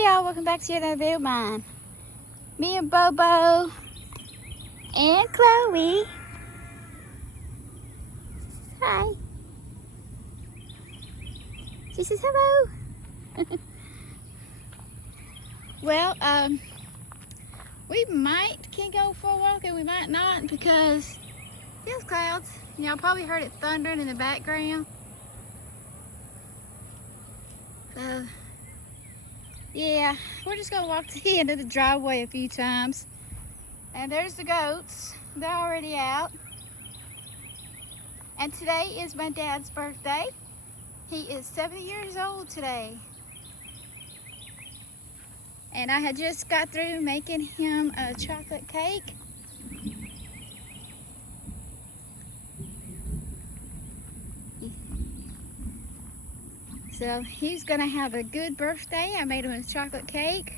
Hi y'all, welcome back to another video of mine. Me and Bobo and Chloe. Hi. She says hello. Well, we can go for a walk and we might not because there's clouds. Y'all probably heard it thundering in the background. So, yeah, we're just gonna walk to the end of the driveway a few times. And there's the goats. They're already out. And today is my dad's birthday. He is 70 years old today. And I had just got through making him a chocolate cake. So he's gonna have a good birthday. I made him a chocolate cake.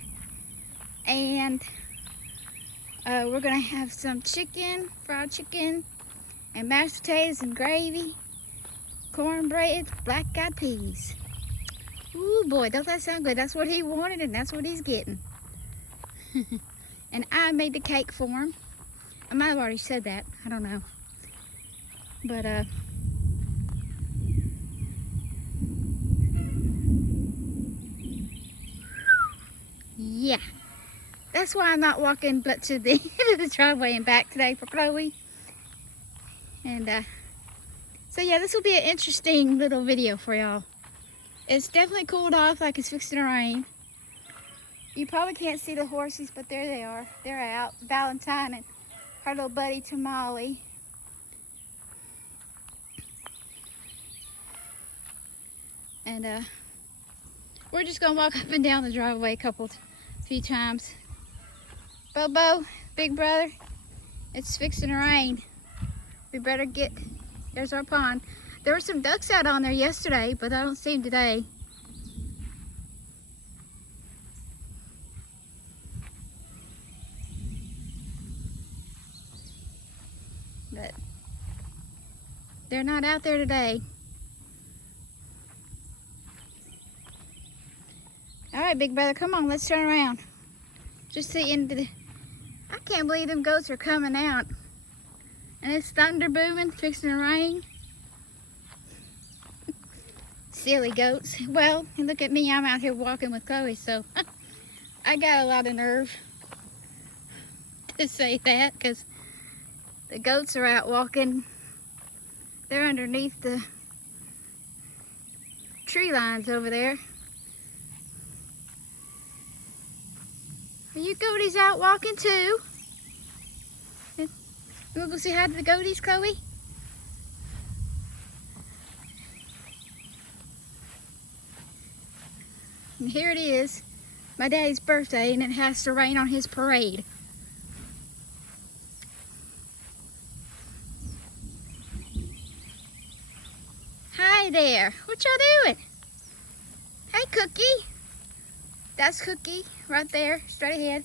And we're gonna have some chicken, fried chicken, and mashed potatoes and gravy, cornbread, black-eyed peas. Ooh boy, don't that sound good? That's what he wanted and that's what he's getting. And I made the cake for him. I might have already said that, I don't know. But yeah. That's why I'm not walking but to the end of the driveway and back today for Chloe. And so yeah, this will be an interesting little video for y'all. It's definitely cooled off like it's fixing to rain. You probably can't see the horses, but there they are. They're out. Valentine and her little buddy Tamale. And we're just gonna walk up and down the driveway a few times. Bobo, big brother, it's fixing to rain. We better get, there's our pond. There were some ducks out on there yesterday, but I don't see them today. But they're not out there today. All right, big brother, come on, let's turn around. Just the end of the, I can't believe them goats are coming out. And it's thunder booming, fixing to rain. Silly goats. Well, and look at me, I'm out here walking with Chloe, so I got a lot of nerve to say that, because the goats are out walking. They're underneath the tree lines over there. Are you goaties out walking too? You wanna go say hi to the goaties, Chloe? And here it is, my daddy's birthday, and it has to rain on his parade. Hi there, what y'all doing? Hey Cookie. That's Cookie right there, straight ahead.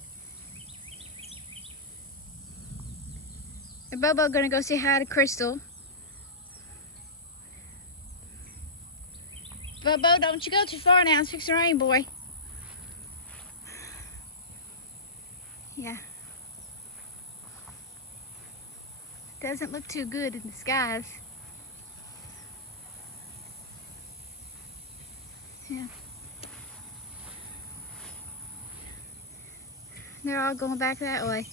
And Bobo gonna go say hi to Crystal. Bobo, don't you go too far now, it's fixing to rain, boy. Yeah. Doesn't look too good in the skies. Yeah. They're all going back that way.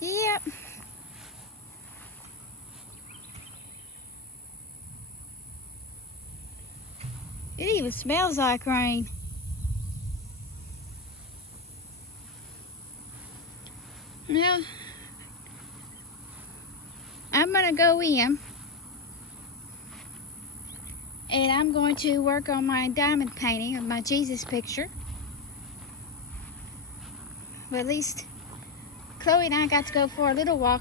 Yep. It even smells like rain. Well, I'm gonna go in and I'm going to work on my diamond painting of my Jesus picture. But at least Chloe and I got to go for a little walk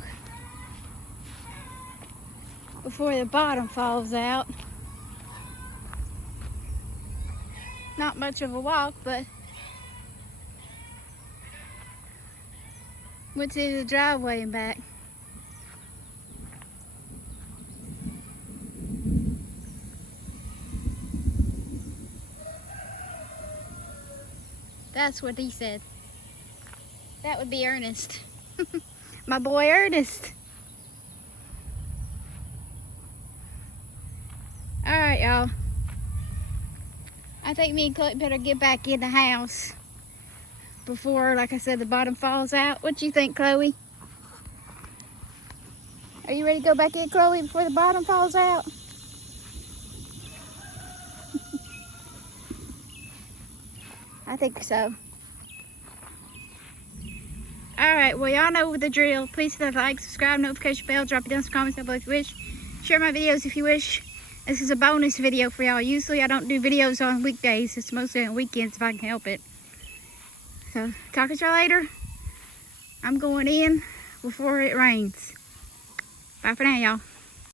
before the bottom falls out. Not much of a walk, but went to the driveway and back. That's what he said. That would be Ernest. My boy Ernest. Alright, y'all. I think me and Chloe better get back in the house before, like I said, the bottom falls out. What you think, Chloe? Are you ready to go back in, Chloe, before the bottom falls out? I think so. Alright, well, y'all know the drill. Please hit that like, subscribe, notification bell, drop it down some comments down below if you wish. Share my videos if you wish. This is a bonus video for y'all. Usually I don't do videos on weekdays. It's mostly on weekends if I can help it. So, talk to y'all later. I'm going in before it rains. Bye for now, y'all.